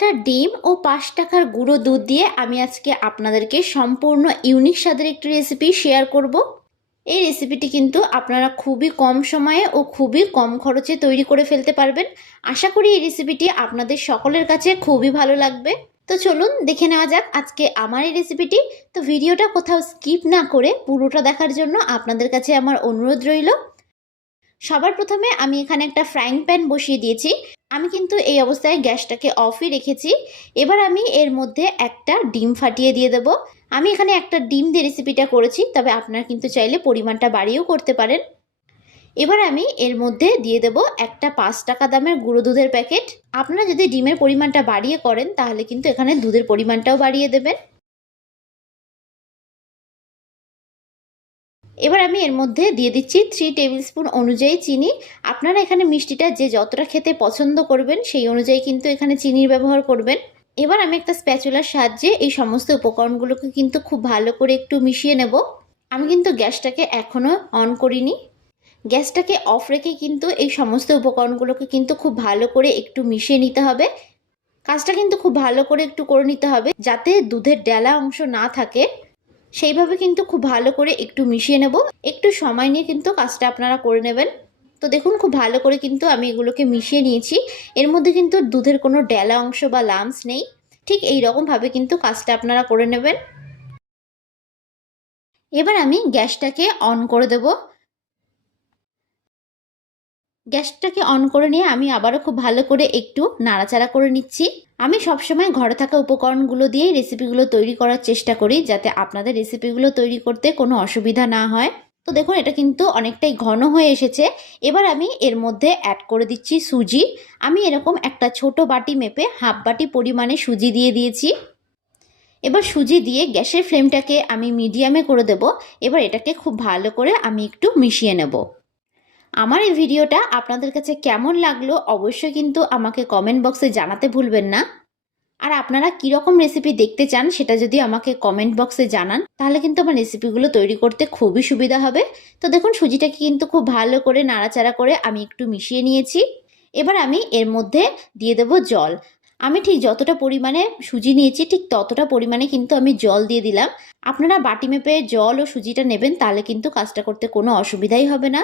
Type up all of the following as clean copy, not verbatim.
একটা ডিম ও 5 টাকার গুঁড়ো দুধ দিয়ে আমি আজকে আপনাদেরকে সম্পূর্ণ ইউনিক স্বাদের একটি রেসিপি শেয়ার করব। এই রেসিপিটি কিন্তু আপনারা খুবই কম সময়ে ও খুবই কম খরচে তৈরি করে ফেলতে পারবেন। আশা করি এই রেসিপিটি আপনাদের সকলের কাছে খুবই ভালো লাগবে। তো চলুন দেখে নেওয়া যাক আজকে আমার এই রেসিপিটি। তো ভিডিওটা কোথাও স্কিপ না করে পুরোটা দেখার জন্য আপনাদের কাছে আমার অনুরোধ রইল। সবার প্রথমে আমি এখানে একটা ফ্রাইং প্যান বসিয়ে দিয়েছি। আমি কিন্তু এই অবস্থায় গ্যাসটাকে অফই রেখেছি। এবার আমি এর মধ্যে একটা ডিম ফাটিয়ে দিয়ে দেব। আমি এখানে একটা ডিম দিয়ে রেসিপিটা করেছি, তবে আপনারা কিন্তু চাইলে পরিমাণটা বাড়িয়েও করতে পারেন। এবার আমি এর মধ্যে দিয়ে দেব একটা 5 টাকা দামের গুঁড়ো দুধের প্যাকেট। আপনারা যদি ডিমের পরিমাণটা বাড়িয়ে করেন তাহলে কিন্তু এখানে দুধের পরিমাণটাও বাড়িয়ে দেবেন। এবার আমি এর মধ্যে দিয়ে দিচ্ছি 3 টেবিল স্পুন অনুযায়ী চিনি। আপনারা এখানে মিষ্টিটা যে যতটা খেতে পছন্দ করবেন সেই অনুযায়ী কিন্তু এখানে চিনির ব্যবহার করবেন। এবার আমি একটা স্প্যাচুলার সাহায্যে এই সমস্ত উপকরণগুলোকে কিন্তু খুব ভালো করে একটু মিশিয়ে নেব। আমি কিন্তু গ্যাসটাকে এখনও অন করিনি। গ্যাসটাকে অফ রেখে কিন্তু এই সমস্ত উপকরণগুলোকে কিন্তু খুব ভালো করে একটু মিশিয়ে নিতে হবে। কাজটা কিন্তু খুব ভালো করে একটু করে নিতে হবে যাতে দুধের ডেলা অংশ না থাকে। সেইভাবে কিন্তু খুব ভালো করে একটু মিশিয়ে নেব। একটু সময় নিয়ে কিন্তু কাজটা আপনারা করে নেবেন। তো দেখুন খুব ভালো করে কিন্তু আমি এগুলোকে মিশিয়ে নিয়েছি। এর মধ্যে কিন্তু দুধের কোনো ডেলা অংশ বা লাম্পস নেই। ঠিক এই রকমভাবে কিন্তু কাজটা আপনারা করে নেবেন। এবার আমি গ্যাসটাকে অন করে দেব। গ্যাসটাকে অন করে নিয়ে আমি আবারও খুব ভালো করে একটু নাড়াচাড়া করে নিচ্ছি। আমি সবসময় ঘরে থাকা উপকরণগুলো দিয়েই রেসিপিগুলো তৈরি করার চেষ্টা করি যাতে আপনাদের রেসিপিগুলো তৈরি করতে কোনো অসুবিধা না হয়। তো দেখুন এটা কিন্তু অনেকটাই ঘন হয়ে এসেছে। এবার আমি এর মধ্যে অ্যাড করে দিচ্ছি সুজি। আমি এরকম একটা ছোট বাটি মেপে হাফ বাটি পরিমাণে সুজি দিয়ে দিয়েছি। এবার সুজি দিয়ে গ্যাসের ফ্লেমটাকে আমি মিডিয়ামে করে দেব। এবার এটাকে খুব ভালো করে আমি একটু মিশিয়ে নেব। আমার এই ভিডিওটা আপনাদের কাছে কেমন লাগলো অবশ্যই কিন্তু আমাকে কমেন্ট বক্সে জানাতে ভুলবেন না। আর আপনারা কীরকম রেসিপি দেখতে চান সেটা যদি আমাকে কমেন্ট বক্সে জানান তাহলে কিন্তু আমার রেসিপিগুলো তৈরি করতে খুবই সুবিধা হবে। তো দেখুন সুজিটাকে কিন্তু খুব ভালো করে নাড়াচাড়া করে আমি একটু মিশিয়ে নিয়েছি। এবার আমি এর মধ্যে দিয়ে দেব জল। আমি ঠিক যতটা পরিমাণে সুজি নিয়েছি ঠিক ততটা পরিমাণে কিন্তু আমি জল দিয়ে দিলাম। আপনারা বাটি মেপে জল ও সুজিটা নেবেন, তাহলে কিন্তু কাজটা করতে কোনো অসুবিধাই হবে না।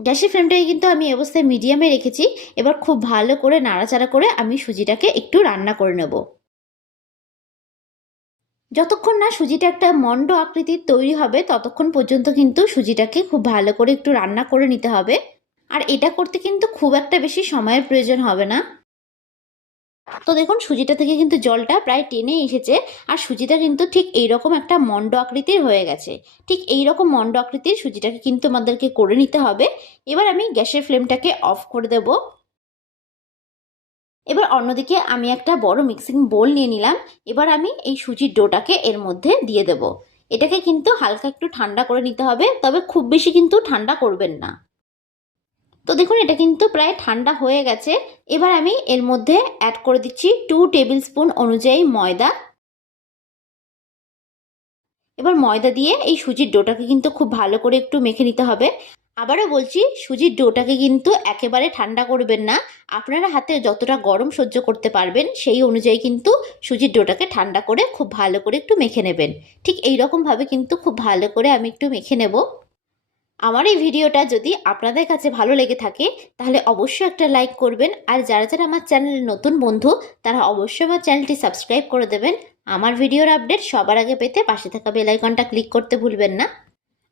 গ্যাসের ফ্লেমটাকে কিন্তু আমি এই অবস্থায় মিডিয়ামে রেখেছি। এবার খুব ভালো করে নাড়াচাড়া করে আমি সুজিটাকে একটু রান্না করে নেব। যতক্ষণ না সুজিটা একটা মন্ড আকৃতির তৈরি হবে ততক্ষণ পর্যন্ত কিন্তু সুজিটাকে খুব ভালো করে একটু রান্না করে নিতে হবে। আর এটা করতে কিন্তু খুব একটা বেশি সময়ের প্রয়োজন হবে না। তো দেখুন সুজিটা থেকে কিন্তু জলটা প্রায় টেনে এসেছে। আর সুজিটা কিন্তু ঠিক এইরকম একটা মন্ড আকৃতির হয়ে গেছে। ঠিক এইরকম মন্ড আকৃতির সুজিটাকে কিন্তু আমাদেরকে করে নিতে হবে। এবার আমি গ্যাসের ফ্লেমটাকে অফ করে দেব। এবার অন্যদিকে আমি একটা বড় মিক্সিং বোল নিয়ে নিলাম। এবার আমি এই সুজির ডোটাকে এর মধ্যে দিয়ে দেব। এটাকে কিন্তু হালকা একটু ঠান্ডা করে নিতে হবে, তবে খুব বেশি কিন্তু ঠান্ডা করবেন না। তো দেখুন এটা কিন্তু প্রায় ঠান্ডা হয়ে গেছে। এবার আমি এর মধ্যে অ্যাড করে দিচ্ছি 2 টেবিল স্পুন অনুযায়ী ময়দা। এবার ময়দা দিয়ে এই সুজির ডোটাকে কিন্তু খুব ভালো করে একটু মেখে নিতে হবে। আবারও বলছি সুজির ডোটাকে কিন্তু একেবারে ঠান্ডা করবেন না। আপনারা হাতে যতটা গরম সহ্য করতে পারবেন সেই অনুযায়ী কিন্তু সুজির ডোটাকে ঠান্ডা করে খুব ভালো করে একটু মেখে নেবেন। ঠিক এই রকমভাবে কিন্তু খুব ভালো করে আমি একটু মেখে নেব। আমার এই ভিডিওটা যদি আপনাদের কাছে ভালো লেগে থাকে তাহলে অবশ্যই একটা লাইক করবেন। আর যারা যারা আমার চ্যানেলের নতুন বন্ধু তারা অবশ্যই আমার চ্যানেলটি সাবস্ক্রাইব করে দেবেন। আমার ভিডিওর আপডেট সবার আগে পেতে পাশে থাকা বেল আইকনটা ক্লিক করতে ভুলবেন না।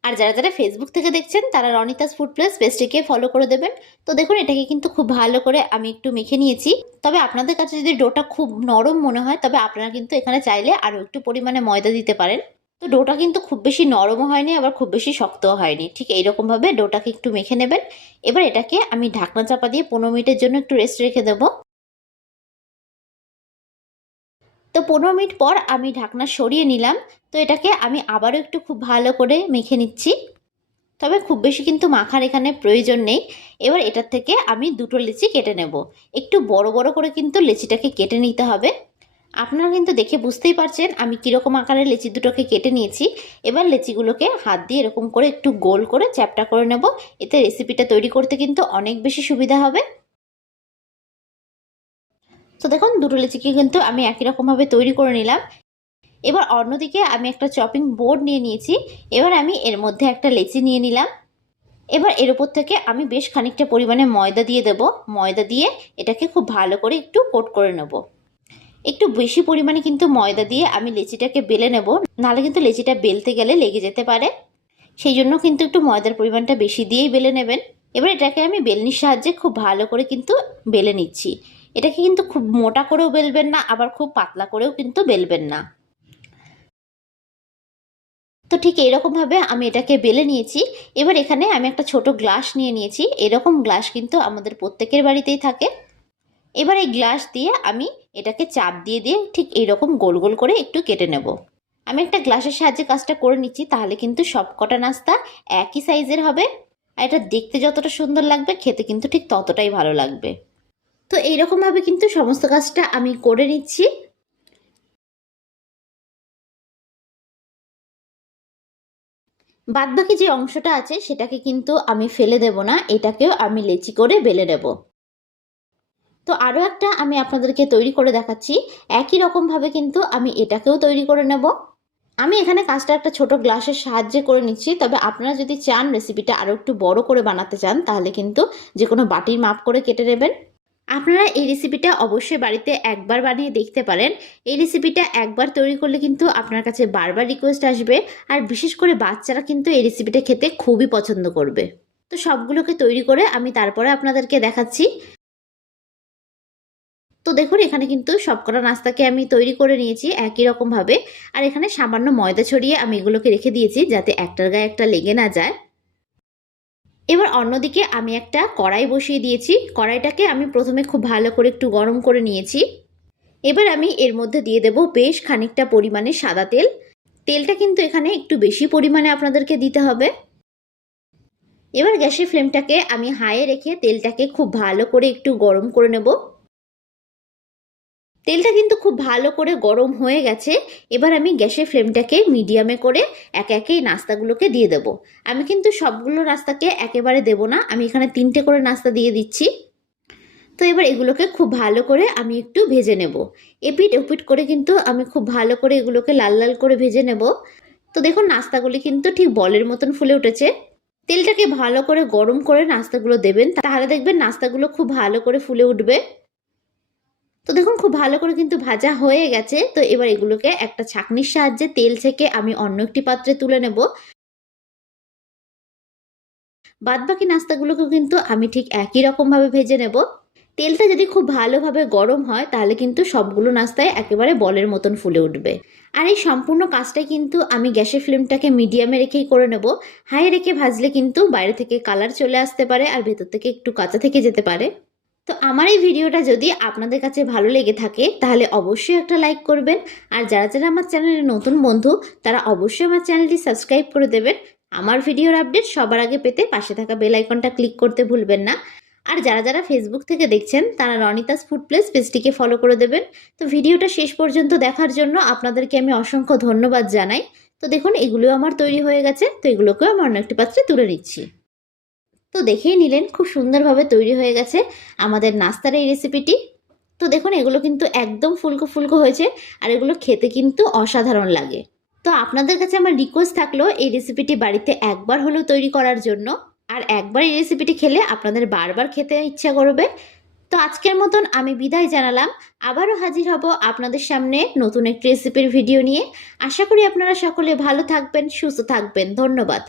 আর যারা যারা ফেসবুক থেকে দেখছেন তারা রনিতাস ফুড প্লাস পেজটিকে ফলো করে দেবেন। তো দেখুন এটাকে কিন্তু খুব ভালো করে আমি একটু মেখে নিয়েছি। তবে আপনাদের কাছে যদি ডোটা খুব নরম মনে হয় তবে আপনারা কিন্তু এখানে চাইলে আরও একটু পরিমাণে ময়দা দিতে পারেন। তো ডোটা কিন্তু খুব বেশি নরমও হয়নি আবার খুব বেশি শক্তও হয়নি। ঠিক এইরকমভাবে ডোটাকে একটু মেখে নেবেন। এবার এটাকে আমি ঢাকনা চাপা দিয়ে 15 মিনিটের জন্য একটু রেস্ট রেখে দেবো। তো 15 মিনিট পর আমি ঢাকনা সরিয়ে নিলাম। তো এটাকে আমি আবারও একটু খুব ভালো করে মেখে নিচ্ছি। তবে খুব বেশি কিন্তু মাখার এখানে প্রয়োজন নেই। এবার এটার থেকে আমি দুটো লেচি কেটে নেব। একটু বড় বড় করে কিন্তু লেচিটাকে কেটে নিতে হবে। আপনারা কিন্তু দেখে বুঝতেই পারছেন আমি কীরকম আকারের লেচি দুটোকে কেটে নিয়েছি। এবার লেচিগুলোকে হাত দিয়ে এরকম করে একটু গোল করে চ্যাপ্টা করে নেব। এতে রেসিপিটা তৈরি করতে কিন্তু অনেক বেশি সুবিধা হবে। তো দেখুন দুটো লেচিকে কিন্তু আমি একই রকমভাবে তৈরি করে নিলাম। এবার অন্যদিকে আমি একটা চপিং বোর্ড নিয়ে নিয়েছি। এবার আমি এর মধ্যে একটা লেচি নিয়ে নিলাম। এবার এর উপর থেকে আমি বেশ খানিকটা পরিমাণে ময়দা দিয়ে দেব। ময়দা দিয়ে এটাকে খুব ভালো করে একটু কোট করে নেব। একটু বেশি পরিমাণে কিন্তু ময়দা দিয়ে আমি লেচিটাকে বেলে নেব, নাহলে কিন্তু লেচিটা বেলতে গেলে লেগে যেতে পারে। সেই জন্য কিন্তু একটু ময়দার পরিমাণটা বেশি দিয়েই বেলে নেবেন। এবার এটাকে আমি বেলনির সাহায্যে খুব ভালো করে কিন্তু বেলে নিচ্ছি। এটাকে কিন্তু খুব মোটা করেও বেলবেন না, আবার খুব পাতলা করেও কিন্তু বেলবেন না। তো ঠিক এইরকমভাবে আমি এটাকে বেলে নিয়েছি। এবার এখানে আমি একটা ছোট গ্লাস নিয়ে নিয়েছি। এরকম গ্লাস কিন্তু আমাদের প্রত্যেকের বাড়িতেই থাকে। এবার এই গ্লাস দিয়ে আমি এটাকে চাপ দিয়ে দিয়ে ঠিক এইরকম গোল গোল করে একটু কেটে নেব। আমি একটা গ্লাসের সাহায্যে কাজটা করে নিচ্ছি, তাহলে কিন্তু সব কটা নাস্তা একই সাইজের হবে। আর এটা দেখতে যতটা সুন্দর লাগবে, খেতে কিন্তু ঠিক ততটাই ভালো লাগবে। তো এইরকমভাবে কিন্তু সমস্ত কাজটা আমি করে নিচ্ছি। বাদবাকি যে অংশটা আছে সেটাকে কিন্তু আমি ফেলে দেব না, এটাকেও আমি লেচি করে বেলে নেব। তো আরও একটা আমি আপনাদেরকে তৈরি করে দেখাচ্ছি। একই রকমভাবে কিন্তু আমি এটাকেও তৈরি করে নেব। আমি এখানে কাজটা একটা ছোট গ্লাসের সাহায্যে করে নিচ্ছি, তবে আপনারা যদি চান রেসিপিটা আরও একটু বড় করে বানাতে চান, তাহলে কিন্তু যে কোনো বাটির মাপ করে কেটে নেবেন। আপনারা এই রেসিপিটা অবশ্যই বাড়িতে একবার বানিয়ে দেখতে পারেন। এই রেসিপিটা একবার তৈরি করলে কিন্তু আপনার কাছে বারবার রিকোয়েস্ট আসবে, আর বিশেষ করে বাচ্চারা কিন্তু এই রেসিপিটা খেতে খুবই পছন্দ করবে। তো সবগুলোকে তৈরি করে আমি তারপরে আপনাদেরকে দেখাচ্ছি। তো দেখুন এখানে কিন্তু সবকটা নাস্তাকে আমি তৈরি করে নিয়েছি একই রকমভাবে। আর এখানে সামান্য ময়দা ছড়িয়ে আমি এগুলোকে রেখে দিয়েছি, যাতে একটার গায়ে একটা লেগে না যায়। এবার অন্যদিকে আমি একটা কড়াই বসিয়ে দিয়েছি। কড়াইটাকে আমি প্রথমে খুব ভালো করে একটু গরম করে নিয়েছি। এবার আমি এর মধ্যে দিয়ে দেব বেশ খানিকটা পরিমাণে সাদা তেল। তেলটা কিন্তু এখানে একটু বেশি পরিমাণে আপনাদেরকে দিতে হবে। এবার গ্যাসের ফ্লেমটাকে আমি হাইয়ে রেখে তেলটাকে খুব ভালো করে একটু গরম করে নেব। তেলটা কিন্তু খুব ভালো করে গরম হয়ে গেছে। এবার আমি গ্যাসের ফ্লেমটাকে মিডিয়ামে করে একে একে এই নাস্তাগুলোকে দিয়ে দেব। আমি কিন্তু সবগুলো নাস্তাকে একেবারে দেব না, আমি এখানে 3টে করে নাস্তা দিয়ে দিচ্ছি। তো এবার এগুলোকে খুব ভালো করে আমি একটু ভেজে নেব। এপিট ওপিট করে কিন্তু আমি খুব ভালো করে এগুলোকে লাল লাল করে ভেজে নেব। তো দেখুন নাস্তাগুলি কিন্তু ঠিক বলের মতন ফুলে উঠেছে। তেলটাকে ভালো করে গরম করে নাস্তাগুলো দেবেন, তাহলে দেখবেন নাস্তাগুলো খুব ভালো করে ফুলে উঠবে। তো দেখুন খুব ভালো করে কিন্তু ভাজা হয়ে গেছে। তো এবার এগুলোকে একটা ছাঁকনির সাহায্যে তেল থেকে আমি অন্য একটি পাত্রে তুলে নেব। বাদবাকি নাস্তাগুলোকেও কিন্তু আমি ঠিক একই রকমভাবে ভেজে নেব। তেলটা যদি খুব ভালোভাবে গরম হয়, তাহলে কিন্তু সবগুলো নাস্তায় একেবারে বলের মতন ফুলে উঠবে। আর এই সম্পূর্ণ কাজটাই কিন্তু আমি গ্যাসের ফ্লেমটাকে মিডিয়ামে রেখেই করে নেব। হাই রেখে ভাজলে কিন্তু বাইরে থেকে কালার চলে আসতে পারে, আর ভেতর থেকে একটু কাঁচা থেকে যেতে পারে। তো আমার এই ভিডিওটা যদি আপনাদের কাছে ভালো লেগে থাকে, তাহলে অবশ্যই একটা লাইক করবেন। আর যারা যারা আমার চ্যানেলে নতুন বন্ধু, তারা অবশ্যই আমার চ্যানেলটি সাবস্ক্রাইব করে দেবেন। আমার ভিডিওর আপডেট সবার আগে পেতে পাশে থাকা বেল আইকনটা ক্লিক করতে ভুলবেন না। আর যারা যারা ফেসবুক থেকে দেখছেন, তারা রনিতাস ফুড প্লেস পেজটিকে ফলো করে দেবেন। তো ভিডিওটা শেষ পর্যন্ত দেখার জন্য আপনাদেরকে আমি অসংখ্য ধন্যবাদ জানাই। তো দেখুন এগুলো আমার তৈরি হয়ে গেছে। তো এগুলোকেও আমি অন্য একটি পাত্রে তুলে নিচ্ছি। তো দেখেই নিলেন খুব সুন্দরভাবে তৈরি হয়ে গেছে আমাদের নাস্তার এই রেসিপিটি। তো দেখুন এগুলো কিন্তু একদম ফুলকো ফুলকো হয়েছে, আর এগুলো খেতে কিন্তু অসাধারণ লাগে। তো আপনাদের কাছে আমার রিকোয়েস্ট থাকলো এই রেসিপিটি বাড়িতে একবার হলেও তৈরি করার জন্য। আর একবার এই রেসিপিটি খেলে আপনাদের বারবার খেতে ইচ্ছা করবে। তো আজকের মতন আমি বিদায় জানালাম। আবারও হাজির হব আপনাদের সামনে নতুন একটি রেসিপির ভিডিও নিয়ে। আশা করি আপনারা সকলে ভালো থাকবেন, সুস্থ থাকবেন। ধন্যবাদ।